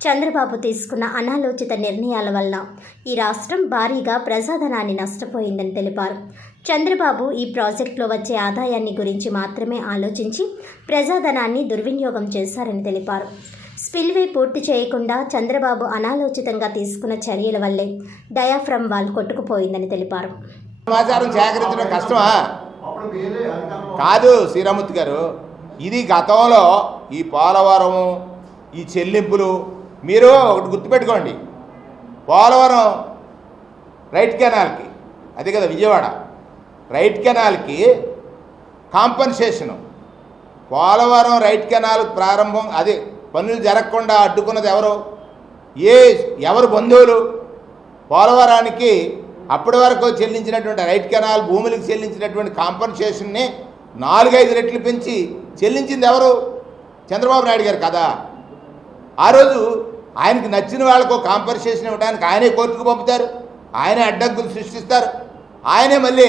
చంద్రబాబు తీసుకున్న అనాలోచిత నిర్ణయాల వల్ల ఈ రాష్ట్రం భారీగా ప్రజాధనాన్ని నష్టపోయిందని తెలిపారు. చంద్రబాబు ఈ ప్రాజెక్టులో వచ్చే ఆదాయాన్ని గురించి మాత్రమే ఆలోచించి ప్రజాధనాన్ని దుర్వినియోగం చేశారని తెలిపారు. స్పిల్వే పూర్తి చేయకుండా చంద్రబాబు అనాలోచితంగా తీసుకున్న చర్యల వల్లే డయాఫ్రమ్ వాల్ కొట్టుకుపోయిందని తెలిపారు. సమాచారం సేకరించడం కష్టమా? కాదు శ్రీరామూర్తి గారు, ఇది గతంలో ఈ పోలవరం ఈ చెల్లింపులు మీరు ఒకటి గుర్తుపెట్టుకోండి. పోలవరం రైట్ కెనాల్కి, అదే కదా విజయవాడ రైట్ కెనాల్కి కాంపన్సేషను, పోలవరం రైట్ కెనాల్ ప్రారంభం అదే పనులు జరగకుండా అడ్డుకున్నది ఎవరు? ఎవరు బంధువులు పోలవరానికి అప్పటి వరకు చెల్లించినటువంటి రైట్ కెనాల్ భూములకు చెల్లించినటువంటి కాంపన్సేషన్ని 4-5 రెట్లు పెంచి చెల్లించింది ఎవరు? చంద్రబాబు నాయుడు గారు కదా. ఆ రోజు ఆయనకి నచ్చిన వాళ్ళకు కాంపన్సేషన్ ఇవ్వడానికి ఆయనే కోర్టుకు పంపుతారు, ఆయనే అడ్డంకులు సృష్టిస్తారు, ఆయనే మళ్ళీ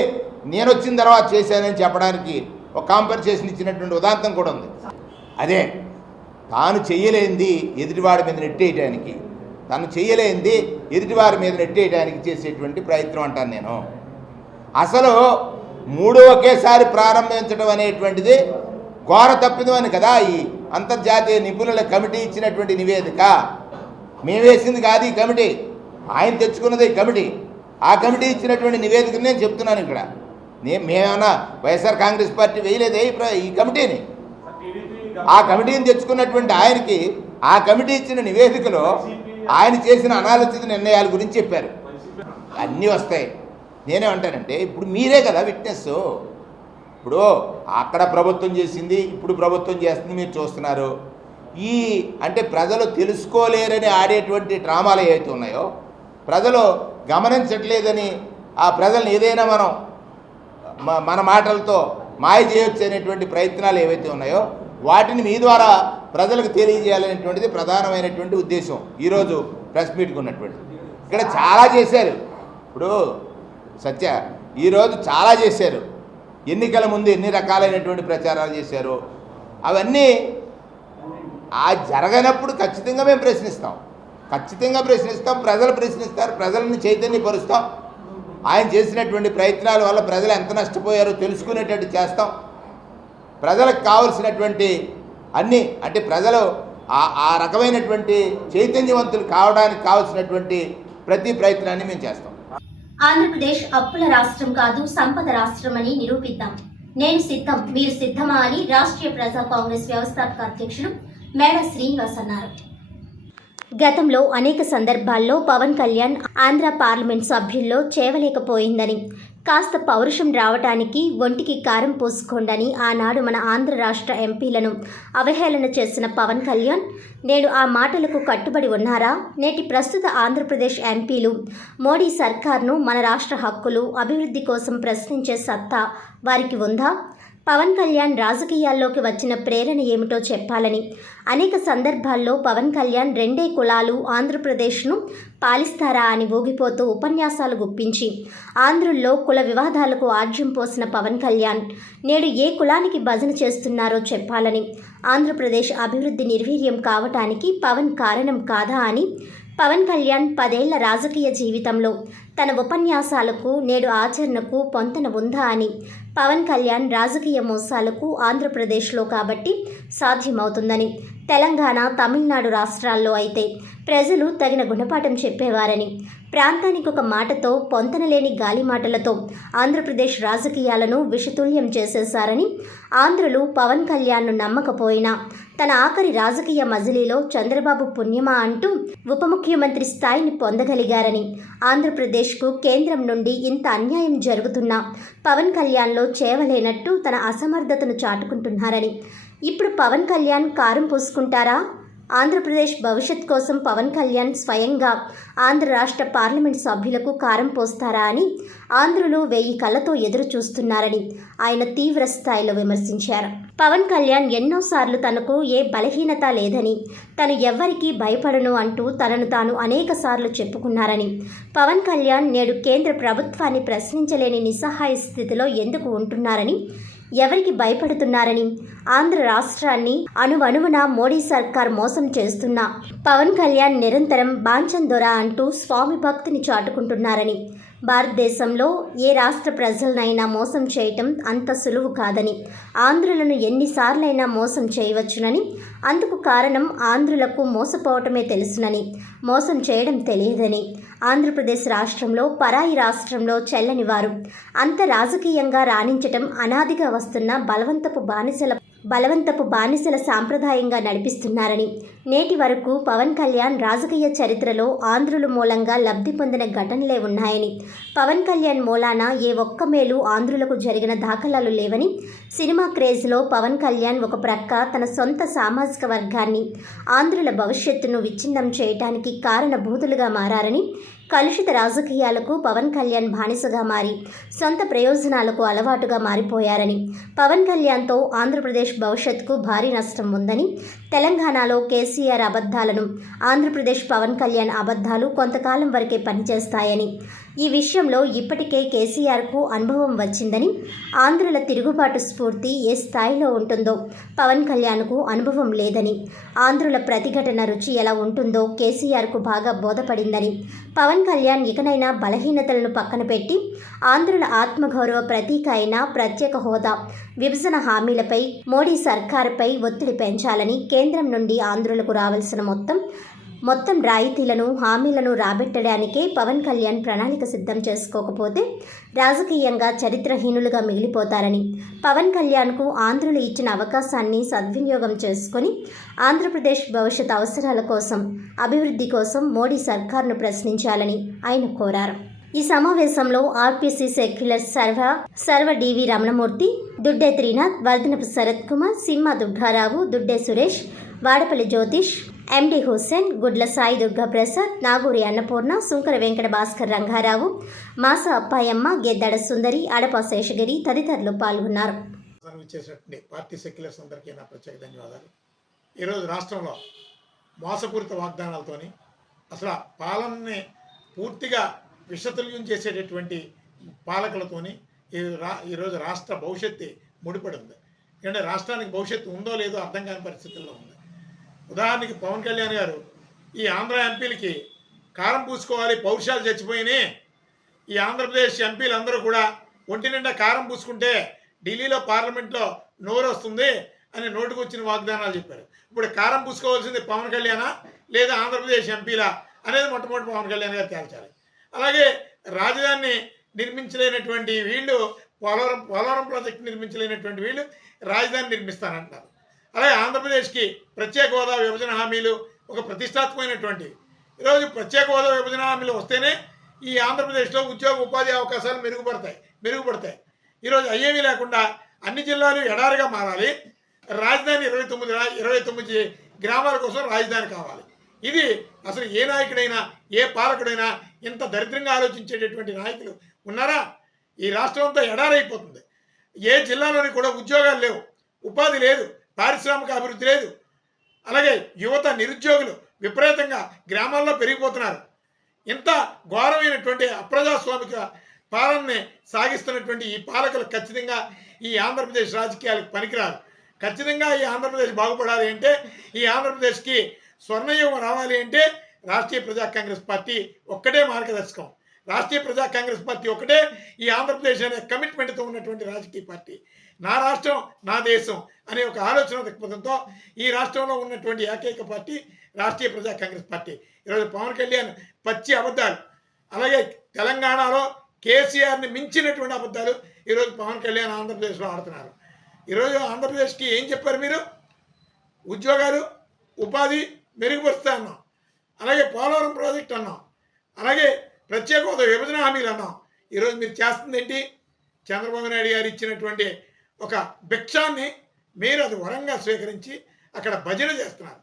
నేను వచ్చిన తర్వాత చేశానని చెప్పడానికి ఒక కాంపన్సేషన్ ఇచ్చినటువంటి ఉదాంతం కూడా ఉంది. అదే తాను చెయ్యలేంది ఎదుటివాడి మీద నెట్టేయడానికి, తను చెయ్యలేంది ఎదుటివారి మీద నెట్టేయడానికి చేసేటువంటి ప్రయత్నం అంటాను నేను. అసలు 3 ఒకేసారి ప్రారంభించడం అనేటువంటిది ఘోర తప్పిదం అని కదా ఈ అంతర్జాతీయ నిపుణుల కమిటీ ఇచ్చినటువంటి నివేదిక. మేము వేసింది కాదు ఈ కమిటీ, ఆయన తెచ్చుకున్నది ఈ కమిటీ. ఆ కమిటీ ఇచ్చినటువంటి నివేదికను నేను చెప్తున్నాను ఇక్కడ. మేమన్నా వైఎస్ఆర్ కాంగ్రెస్ పార్టీ వేయలేదే ఈ కమిటీని. ఆ కమిటీని తెచ్చుకున్నటువంటి ఆయనకి ఆ కమిటీ ఇచ్చిన నివేదికలో ఆయన చేసిన అనాలోచిత నిర్ణయాల గురించి చెప్పారు. అన్నీ వస్తాయి. నేనేమంటానంటే ఇప్పుడు మీరే కదా విట్నెస్. ఇప్పుడు అక్కడ ప్రభుత్వం చేసింది, ఇప్పుడు ప్రభుత్వం చేస్తుంది, మీరు చూస్తున్నారు. అంటే ప్రజలు తెలుసుకోలేరని ఆడేటువంటి డ్రామాలు ఏవైతే ఉన్నాయో, ప్రజలు గమనించట్లేదని ఆ ప్రజల్ని ఏదైనా మన మాటలతో మాయ చేయొచ్చు అనేటువంటి ప్రయత్నాలు ఏవైతే ఉన్నాయో వాటిని మీ ద్వారా ప్రజలకు తెలియజేయాలనేటువంటిది ప్రధానమైనటువంటి ఉద్దేశం ఈరోజు ప్రెస్ మీట్కి ఉన్నటువంటి. ఇక్కడ చాలా చేశారు. ఇప్పుడు సత్య ఈరోజు చాలా చేశారు. ఎన్నికల ముందు ఎన్ని రకాలైనటువంటి ప్రచారాలు చేశారు. అవన్నీ జరగనప్పుడు ఖచ్చితంగా మేము ప్రశ్నిస్తాం, ప్రజలు ప్రశ్నిస్తారు, ప్రజలను చైతన్యపరుస్తాం. ఆయన చేసినటువంటి ప్రయత్నాల వల్ల ప్రజలు ఎంత నష్టపోయారో తెలుసుకునేటట్టు చేస్తాం. ప్రజలకు కావలసినటువంటి అన్నీ అంటే ప్రజలు ఆ రకమైనటువంటి చైతన్యవంతులు కావడానికి కావలసినటువంటి ప్రతి ప్రయత్నాన్ని మేము చేస్తాం. ఆంధ్రప్రదేశ్ అప్పుల రాష్ట్రం కాదు, సంపద రాష్ట్రం అని నిరూపిద్దాం. నేను సిద్ధం, మీరు సిద్ధమా అని రాష్ట్రీయ ప్రజా కాంగ్రెస్ వ్యవస్థాపక అధ్యక్షులు మేడ శ్రీనివాస్ అన్నారు. గతంలో అనేక సందర్భాల్లో పవన్ కళ్యాణ్ ఆంధ్ర పార్లమెంట్ సభ్యుల్లో చేవలేకపోయిందని, కాస్త పౌరుషం రావటానికి ఒంటికి కారం పోసుకోండని ఆనాడు మన ఆంధ్ర రాష్ట్ర ఎంపీలను అవహేళన చేసిన పవన్ కళ్యాణ్ నేడు ఆ మాటలకు కట్టుబడి ఉన్నారా? నేటి ప్రస్తుత ఆంధ్రప్రదేశ్ ఎంపీలు మోడీ సర్కార్ను మన రాష్ట్ర హక్కులు, అభివృద్ధి కోసం ప్రశ్నించే సత్తా వారికి ఉందా? పవన్ కళ్యాణ్ రాజకీయాల్లోకి వచ్చిన ప్రేరణ ఏమిటో చెప్పాలని అనేక సందర్భాల్లో పవన్ కళ్యాణ్ 2 కులాలు ఆంధ్రప్రదేశ్ను పాలిస్తారా అని ఊగిపోతూ ఉపన్యాసాలు గుప్పించి ఆంధ్రుల్లో కుల వివాదాలకు ఆజ్యం పోసిన పవన్ కళ్యాణ్ నేడు ఏ కులానికి భజన చేస్తున్నారో చెప్పాలని, ఆంధ్రప్రదేశ్ అభివృద్ధి నిర్వీర్యం కావటానికి పవన్ కారణం కాదా అని పవన్ కళ్యాణ్ 10 ఏళ్ల రాజకీయ జీవితంలో తన ఉపన్యాసాలకు నేడు ఆచరణకు పొంతన ఉందా అని, పవన్ కళ్యాణ్ రాజకీయ మోసాలకు ఆంధ్రప్రదేశ్లో కాబట్టి సాధ్యమవుతుందని, తెలంగాణ, తమిళనాడు రాష్ట్రాల్లో అయితే ప్రజలు తగిన గుణపాఠం చెప్పేవారని, ప్రాంతానికి ఒక మాటతో పొంతనలేని గాలి మాటలతో ఆంధ్రప్రదేశ్ రాజకీయాలను విషతుల్యం చేసేశారని, ఆంధ్రులు పవన్ కళ్యాణ్ను నమ్మకపోయినా తన ఆఖరి రాజకీయ మజిలీలో చంద్రబాబు పుణ్యమా అంటూ ఉప ముఖ్యమంత్రి స్థాయిని పొందగలిగారని, ఆంధ్రప్రదేశ్కు కేంద్రం నుండి ఇంత అన్యాయం జరుగుతున్నా పవన్ కళ్యాణ్లో చేవలేనట్టు తన అసమర్థతను చాటుకుంటున్నారని, ఇప్పుడు పవన్ కళ్యాణ్ కారం పూసుకుంటారా? ఆంధ్రప్రదేశ్ భవిష్యత్ కోసం పవన్ కళ్యాణ్ స్వయంగా ఆంధ్ర రాష్ట్ర పార్లమెంట్ సభ్యులకు కారం పోస్తారా అని ఆంధ్రులు 1000 కళ్ళతో ఎదురు చూస్తున్నారని ఆయన తీవ్ర స్థాయిలో విమర్శించారు. పవన్ కళ్యాణ్ ఎన్నోసార్లు తనకు ఏ బలహీనత లేదని, తను ఎవ్వరికీ భయపడను అంటూ తనను తాను అనేకసార్లు చెప్పుకున్నారని, పవన్ కళ్యాణ్ నేడు కేంద్ర ప్రభుత్వాన్ని ప్రశ్నించలేని నిస్సహాయ స్థితిలో ఎందుకు ఉంటున్నారని, ఎవరికి భయపడుతున్నారని, ఆంధ్ర రాష్ట్రాన్ని అణువణువున మోడీ సర్కార్ మోసం చేస్తున్నా పవన్ కళ్యాణ్ నిరంతరం బాంచందొర అంటూ స్వామి భక్తిని చాటుకుంటున్నారని, భారతదేశంలో ఏ రాష్ట్ర ప్రజలనైనా మోసం చేయటం అంత సులువు కాదని, ఆంధ్రులను ఎన్నిసార్లైనా మోసం చేయవచ్చునని, అందుకు కారణం ఆంధ్రులకు మోసపోవటమే తెలుసునని, మోసం చేయడం తెలియదని, ఆంధ్రప్రదేశ్ రాష్ట్రంలో పరాయి రాష్ట్రంలో చెల్లని వారు అంత రాజకీయంగా రాణించటం అనాదిగా వస్తున్న బలవంతపు బానిసల బలవంతపు బానిసల సాంప్రదాయంగా నడిపిస్తున్నారని, నేటి వరకు పవన్ కళ్యాణ్ రాజకీయ చరిత్రలో ఆంధ్రుల మూలంగా లబ్ధి పొందిన ఘటనలే ఉన్నాయని, పవన్ కళ్యాణ్ మూలాన ఏ ఒక్క మేలు ఆంధ్రులకు జరిగిన దాఖలాలు లేవని, సినిమా క్రేజ్లో పవన్ కళ్యాణ్ ఒక ప్రక్క తన సొంత సామాజిక వర్గాన్ని, ఆంధ్రుల భవిష్యత్తును విచ్ఛిన్నం చేయటానికి కారణభూతులుగా మారారని, కలుషిత రాజకీయాలకు పవన్ కళ్యాణ్ బానిసగా మారి సొంత ప్రయోజనాలకు అలవాటుగా మారిపోయారని, పవన్ కళ్యాణ్తో ఆంధ్రప్రదేశ్ భవిష్యత్తుకు భారీ నష్టం ఉందని, తెలంగాణలో కేసీఆర్ అబద్ధాలను, ఆంధ్రప్రదేశ్ పవన్ కళ్యాణ్ అబద్ధాలు కొంతకాలం వరకే పనిచేస్తాయని, ఈ విషయంలో ఇప్పటికే కేసీఆర్కు అనుభవం వచ్చిందని, ఆంధ్రుల తిరుగుబాటు స్ఫూర్తి ఏ స్థాయిలో ఉంటుందో పవన్ కళ్యాణ్కు అనుభవం లేదని, ఆంధ్రుల ప్రతిఘటన రుచి ఎలా ఉంటుందో కేసీఆర్కు బాగా బోధపడిందని, పవన్ కళ్యాణ్ ఇకనైనా బలహీనతలను పక్కన పెట్టి ఆంధ్రుల ఆత్మగౌరవ ప్రతీక అయిన ప్రత్యేక హోదా, విభజన హామీలపై మోడీ సర్కారుపై ఒత్తిడి పెంచాలని, కేంద్రం నుండి ఆంధ్రులకు రావాల్సిన మొత్తం రాయితీలను, హామీలను రాబెట్టడానికే పవన్ కళ్యాణ్ ప్రణాళిక సిద్ధం చేసుకోకపోతే రాజకీయంగా చరిత్రహీనులుగా మిగిలిపోతారని, పవన్ కళ్యాణ్కు ఆంధ్రులు ఇచ్చిన అవకాశాన్ని సద్వినియోగం చేసుకొని ఆంధ్రప్రదేశ్ భవిష్యత్ అవసరాల కోసం, అభివృద్ధి కోసం మోడీ సర్కార్ను ప్రశ్నించాలని ఆయన కోరారు. ఈ సమావేశంలో ఆర్పీసీ సెక్యులర్ సర్వ డివి రమణమూర్తి, దుడ్డే త్రినాథ్, వర్ధనపు శరత్ కుమార్, సింహ దుగ్గారావు, దుడ్డే సురేష్, వాడపల్లి జ్యోతిష్, ఎండి హుస్సేన్, గుడ్ల సాయి దుర్గాప్రసాద్, నాగూరి అన్నపూర్ణ, సుంకర వెంకట భాస్కర్ రంగారావు, మాస అప్పాయమ్మ, గెద్దడ సుందరి, అడప శేషగిరి తదితరులు పాల్గొన్నారు. పార్టీ సెక్యులర్స్ అందరికీ నా ప్రత్యేక ధన్యవాదాలు. ఈరోజు రాష్ట్రంలో మోసపూరిత వాగ్దానాలతోని అసలు పాలనని పూర్తిగా విషతుల్యం చేసేటటువంటి పాలకులతోని ఈరోజు రాష్ట్ర భవిష్యత్తు ముడిపడి ఉంది. ఎందుకంటే రాష్ట్రానికి భవిష్యత్తు ఉందో లేదో అర్థం కాని పరిస్థితుల్లో ఉంది. ఉదాహరణకి పవన్ కళ్యాణ్ గారు ఈ ఆంధ్ర ఎంపీలకి కారం పూసుకోవాలి, పౌరుషాలు చచ్చిపోయినాయి, ఈ ఆంధ్రప్రదేశ్ ఎంపీలు అందరూ కూడా ఒంటి నిండా కారం పూసుకుంటే ఢిల్లీలో పార్లమెంట్లో నోరు వస్తుంది అని నోటుకు వచ్చిన వాగ్దానాలు చెప్పారు. ఇప్పుడు కారం పూసుకోవాల్సింది పవన్ కళ్యాణా లేదా ఆంధ్రప్రదేశ్ ఎంపీలా అనేది మొట్టమొదటి పవన్ కళ్యాణ్ గారు తేల్చాలి. అలాగే రాజధానిని నిర్మించలేనటువంటి వీళ్ళు, పోలవరం ప్రాజెక్టు నిర్మించలేనటువంటి వీళ్ళు రాజధాని నిర్మిస్తానంటున్నారు. అలాగే ఆంధ్రప్రదేశ్కి ప్రత్యేక హోదా, విభజన హామీలు ఒక ప్రతిష్టాత్మకమైనటువంటి, ఈరోజు ప్రత్యేక హోదా, విభజన హామీలు వస్తేనే ఈ ఆంధ్రప్రదేశ్లో ఉద్యోగ ఉపాధి అవకాశాలు మెరుగుపడతాయి. ఈరోజు అయ్యేవి లేకుండా అన్ని జిల్లాలు ఎడారిగా మారాలి, రాజధాని 29 గ్రామాల కోసం రాజధాని కావాలి. ఇది అసలు ఏ నాయకుడైనా, ఏ పాలకుడైనా ఇంత దరిద్రంగా ఆలోచించేటటువంటి నాయకులు ఉన్నారా? ఈ రాష్ట్రం అంతా ఎడారైపోతుంది. ఏ జిల్లాలోని కూడా ఉద్యోగాలు లేవు, ఉపాధి లేదు, పారిశ్రామిక అభివృద్ధి లేదు. అలాగే యువత, నిరుద్యోగులు విపరీతంగా గ్రామాల్లో పెరిగిపోతున్నారు. ఇంత ఘోరమైనటువంటి అప్రజాస్వామిక పాలనని సాగిస్తున్నటువంటి ఈ పాలకులు ఖచ్చితంగా ఈ ఆంధ్రప్రదేశ్ రాజకీయాలకు పనికిరారు. ఖచ్చితంగా ఈ ఆంధ్రప్రదేశ్ బాగుపడాలి అంటే, ఈ ఆంధ్రప్రదేశ్కి స్వర్ణయుగం రావాలి అంటే రాష్ట్రీయ ప్రజా కాంగ్రెస్ పార్టీ ఒక్కటే మార్గదర్శకం. రాష్ట్రీయ ప్రజా కాంగ్రెస్ పార్టీ ఒకటే ఈ ఆంధ్రప్రదేశ్ అనే కమిట్మెంట్తో ఉన్నటువంటి రాజకీయ పార్టీ. నా రాష్ట్రం, నా దేశం అనే ఒక ఆలోచన దృక్పథంతో ఈ రాష్ట్రంలో ఉన్నటువంటి ఏకైక పార్టీ రాష్ట్రీయ ప్రజా కాంగ్రెస్ పార్టీ. ఈరోజు పవన్ కళ్యాణ్ పచ్చి అబద్ధాలు, అలాగే తెలంగాణలో కేసీఆర్ని మించినటువంటి అబద్ధాలు ఈరోజు పవన్ కళ్యాణ్ ఆంధ్రప్రదేశ్లో ఆడుతున్నారు. ఈరోజు ఆంధ్రప్రదేశ్కి ఏం చెప్పారు మీరు? ఉద్యోగాలు, ఉపాధి మెరుగుపరుస్తా అన్నాం, అలాగే పోలవరం ప్రాజెక్ట్ అన్నాం, అలాగే ప్రత్యేక హోదా, విభజన హామీలు అన్నాం. ఈరోజు మీరు చేస్తుంది ఏంటి? చంద్రబాబు నాయుడు గారు ఇచ్చినటువంటి ఒక భిక్షాన్ని మీరు అది వరంగా స్వీకరించి అక్కడ భజన చేస్తున్నారు.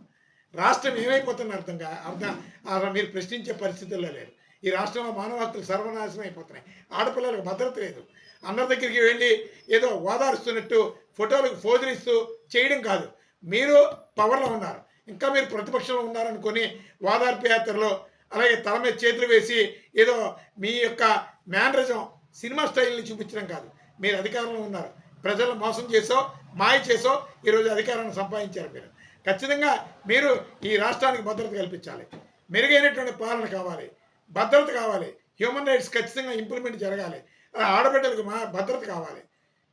రాష్ట్రం ఏమైపోతుందో అర్థం మీరు ప్రశ్నించే పరిస్థితుల్లో లేరు. ఈ రాష్ట్రంలో మానవ హక్కులు సర్వనాశనం అయిపోతున్నాయి. ఆడపిల్లలకు భద్రత లేదు. అందరి దగ్గరికి వెళ్ళి ఏదో ఓదారుస్తున్నట్టు ఫోటోలకు ఫోజులిస్తూ చేయడం కాదు. మీరు పవర్లో ఉన్నారు, ఇంకా మీరు ప్రతిపక్షంలో ఉన్నారనుకొని ఓదార్పు యాత్రలో అలాగే తల మీద చేతులు వేసి ఏదో మీ యొక్క మేనరిజం, సినిమా స్టైల్ని చూపించడం కాదు. మీరు అధికారంలో ఉన్నారు, ప్రజలను మోసం చేసో, మాయ చేసో ఈరోజు అధికారాన్ని సంపాదించారు. మీరు ఖచ్చితంగా మీరు ఈ రాష్ట్రానికి భద్రత కల్పించాలి. మెరుగైనటువంటి పాలన కావాలి, భద్రత కావాలి, హ్యూమన్ రైట్స్ ఖచ్చితంగా ఇంప్లిమెంట్ జరగాలి, ఆడబిడ్డలకు భద్రత కావాలి.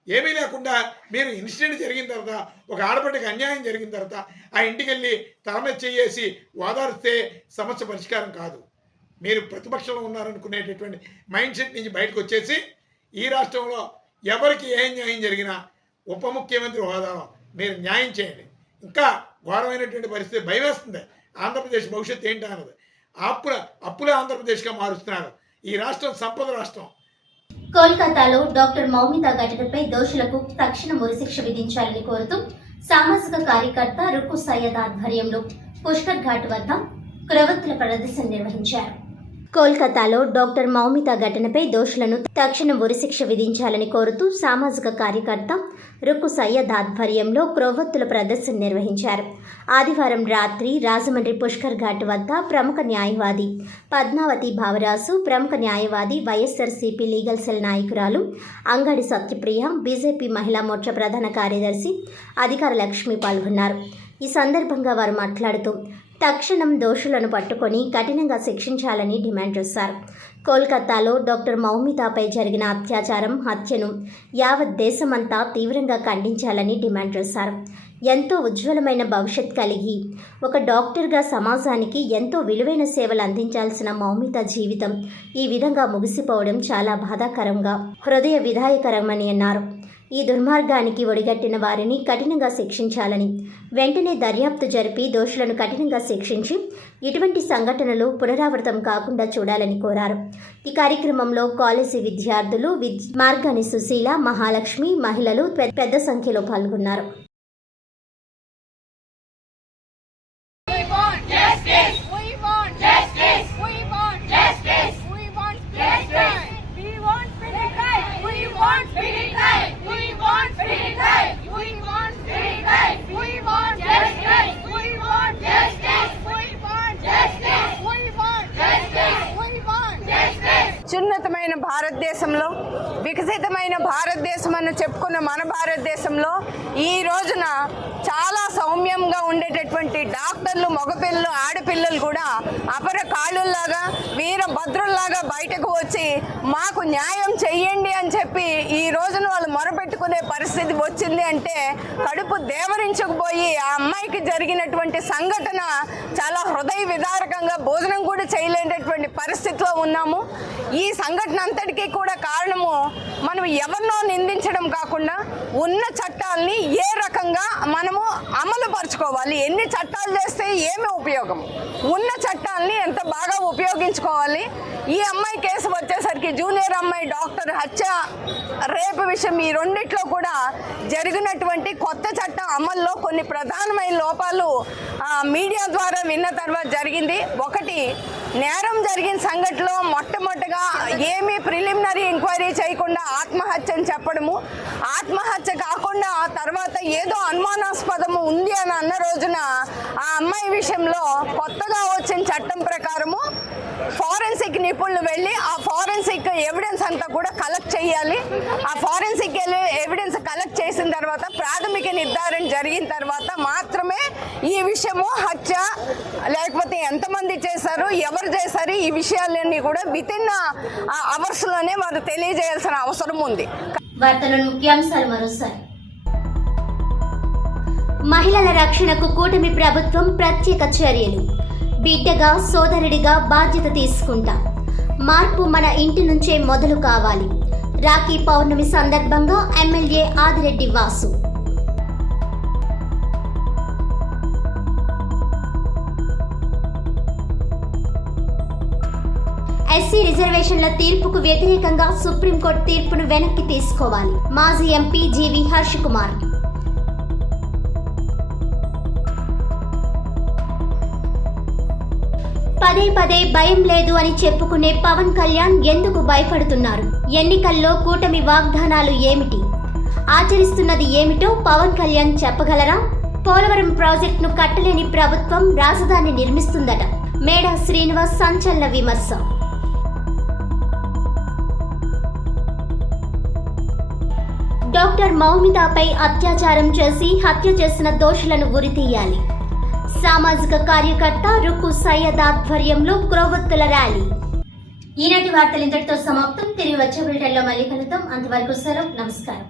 ఏమీ లేకుండా మీరు ఇన్సిడెంట్ జరిగిన తర్వాత, ఒక ఆడబిడ్డకి అన్యాయం జరిగిన తర్వాత ఆ ఇంటికి వెళ్ళి తల మీద చేసి ఓదారిస్తే సమస్య పరిష్కారం కాదు. మీరు ప్రతిపక్షంలో ఉన్నారనుకునేటటువంటి మైండ్ సెట్ నుంచి బయటకు వచ్చేసి ఈ రాష్ట్రంలో ఎవరికి ఏ న్యాయం జరిగినా ఉప ముఖ్యమంత్రి హోదాలో మీరు న్యాయం చేయండి. ఇంకా ఘోరమైనటువంటి పరిస్థితి, భయం వేస్తుంది. ఆంధ్రప్రదేశ్ భవిష్యత్తు ఏంటి అన్నది. అప్పులే ఆంధ్రప్రదేశ్గా మారుస్తున్నారు. ఈ రాష్ట్రం సంపద రాష్ట్రం. కోల్కతాలో డాక్టర్ మౌమితా ఘటనపై దోషులకు తక్షణ ఉరిశిక్ష విధించాలని కోరుతూ సామాజిక కార్యకర్త రుక్కు సయ్యద్ ఆధ్వర్యంలో పుష్కర్ ఘాట్ వద్ద క్రొవ్వొత్తుల ప్రదర్శన నిర్వహించారు. కోల్కతాలో డాక్టర్ మౌమితా ఘటనపై దోషులను తక్షణ ఉరిశిక్ష విధించాలని కోరుతూ సామాజిక కార్యకర్త రుక్కు సయ్యద్ ఆధ్వర్యంలో క్రొవ్వొత్తుల ప్రదర్శన నిర్వహించారు. ఆదివారం రాత్రి రాజమండ్రి పుష్కర్ ఘాట్ వద్ద ప్రముఖ న్యాయవాది పద్మావతి భావరాసు, ప్రముఖ న్యాయవాది వైఎస్ఆర్సీపీ లీగల్ సెల్ నాయకురాలు అంగడి సత్యప్రియ, బీజేపీ మహిళా మోర్చా ప్రధాన కార్యదర్శి అధికార లక్ష్మి పాల్గొన్నారు. ఈ సందర్భంగా వారు మాట్లాడుతూ తక్షణం దోషులను పట్టుకొని కఠినంగా శిక్షించాలని డిమాండ్ చేశారు. కోల్కతాలో డాక్టర్ మౌమితాపై జరిగిన అత్యాచారం, హత్యను యావత్ దేశమంతా తీవ్రంగా ఖండించాలని డిమాండ్ చేశారు. ఎంతో ఉజ్వలమైన భవిష్యత్ కలిగి ఒక డాక్టర్గా సమాజానికి ఎంతో విలువైన సేవలు అందించాల్సిన మౌమితా జీవితం ఈ విధంగా ముగిసిపోవడం చాలా బాధాకరంగా, హృదయ విదాయకరమని అన్నారు. ఈ దుర్మార్గానికి ఒడిగట్టిన వారిని కఠినంగా శిక్షించాలని, వెంటనే దర్యాప్తు జరిపి దోషులను కఠినంగా శిక్షించి ఇటువంటి సంఘటనలు పునరావృతం కాకుండా చూడాలని కోరారు. ఈ కార్యక్రమంలో కాలేజీ విద్యార్థులు, మార్గాని సుశీల, మహాలక్ష్మి, మహిళలు పెద్ద సంఖ్యలో పాల్గొన్నారు. అత్యున్నతమైన భారతదేశంలో, వికసితమైన భారతదేశం అని చెప్పుకున్న మన భారతదేశంలో ఈ రోజున చాలా సౌమ్యంగా ఉండేటటువంటి డాక్టర్లు, మగపిల్లలు, ఆడపిల్లలు కూడా అపర కాళ్ళుల్లాగా, వీరభద్రుల్లాగా బయటకు వచ్చి మాకు న్యాయం చెయ్యండి అని చెప్పి ఈ రోజున వాళ్ళు మొరపెట్టుకునే పరిస్థితి వచ్చింది అంటే కడుపు దేవరించకపోయి ఆ అమ్మాయికి జరిగినటువంటి సంఘటన చాలా హృదయ విదారకంగా, భోజనం కూడా చేయలేనటువంటి పరిస్థితిలో ఉన్నాము. ఈ సంఘటన అంతటికీ కూడా కారణము మనం ఎవరినో నిందించడం కాకుండా ఉన్న చట్టాలని ఏ రకంగా మనము అమలు పరుచుకోవాలి, ఎన్ని చట్టాలు చేస్తే ఏమి ఉపయోగం, ఉన్న చట్టాలని ఎంత బాగా ఉపయోగించుకోవాలి. ఈ అమ్మాయి కేసు వచ్చేసరికి జూనియర్ అమ్మాయి డాక్టర్ హత్య, రేపు విషయం, ఈ రెండిట్లో కూడా జరిగినటువంటి కొత్త చట్టం అమల్లో కొన్ని ప్రధానమైన లోపాలు మీడియా ద్వారా విన్న తర్వాత జరిగింది. ఒకటి, నేరం జరిగిన సంఘటనలో మొట్టమొదటిగా ఏమీ ప్రిలిమినరీ ఎంక్వైరీ చేయకుండా ఆత్మహత్య అని చెప్పడము, ఆత్మహత్య కాకుండా ఆ తర్వాత ఏదో అనుమానాస్పదము ఉంది అని అన్న రోజున ఆ అమ్మాయి విషయంలో కొత్తగా వచ్చిన చట్టం ప్రకారము ఫారెన్సిక్ నిపుణులు వెళ్ళి ఆ ఫారెన్సిక్ ఎవిడెన్స్ అంతా కూడా కలెక్ట్ చేయాలి. ఆ ఫారెన్సిక్ ఎవిడెన్స్ కలెక్ట్ చేసిన తర్వాత, ప్రాథమిక నిర్ధారణ జరిగిన తర్వాత మాత్రమే ఈ విషయము హత్య లేకపోతే ఎంతమంది చేశారు, ఎవరు చేశారు, ఈ విషయాలన్నీ కూడా వితిన్ అవర్స్లోనే వారు తెలియజేయాల్సిన అవసరం ఉంది. వార్తలను ముఖ్యాంశాలు మరోసారి. మహిళల రక్షణకు కూటమి ప్రభుత్వం ప్రత్యేక చర్యలు. బిడ్డగా, సోదరుడిగా బాధ్యత తీసుకుంటా. మార్పు మన ఇంటి నుంచే మొదలు కావాలి. రాఖీ పౌర్ణమి సందర్భంగా ఎమ్మెల్యే ఆదిరెడ్డి వాసు. ఎస్సీ రిజర్వేషన్ల తీర్పుకు వ్యతిరేకంగా సుప్రీంకోర్టు తీర్పును వెనక్కి తీసుకోవాలి. మాజీ ఎంపీ జీవి హర్ష్ కుమార్. పదే పదే భయం లేదు అని చెప్పుకునే పవన్ కళ్యాణ్ ఎందుకు భయపడుతున్నారు? ఎన్నికల్లో కూటమి వాగ్దానాలు ఏమిటి, ఆచరిస్తున్నది ఏమిటో పవన్ కళ్యాణ్ చెప్పగలరా? పోలవరం ప్రాజెక్టును కట్టలేని ప్రభుత్వం రాజధాని నిర్మిస్తుందట. మేడా శ్రీనివాస్ సంచలన విమర్శ. డాక్టర్ మౌమితాపై అత్యాచారం చేసి హత్య చేసిన దోషులను ఉరితీయాలి. సామాజిక కార్యకర్త రుక్కు సయ్యద్ ఆధ్వర్యంలో క్రొవ్వొత్తుల ర్యాలీ. ఈనాటి వార్తలు ఇంతటితో సమాప్తం. తిరిగి వచ్చే బులెటిన్లో మళ్ళీ కలుద్దాం. అంతవరకు సెలవు. నమస్కారం.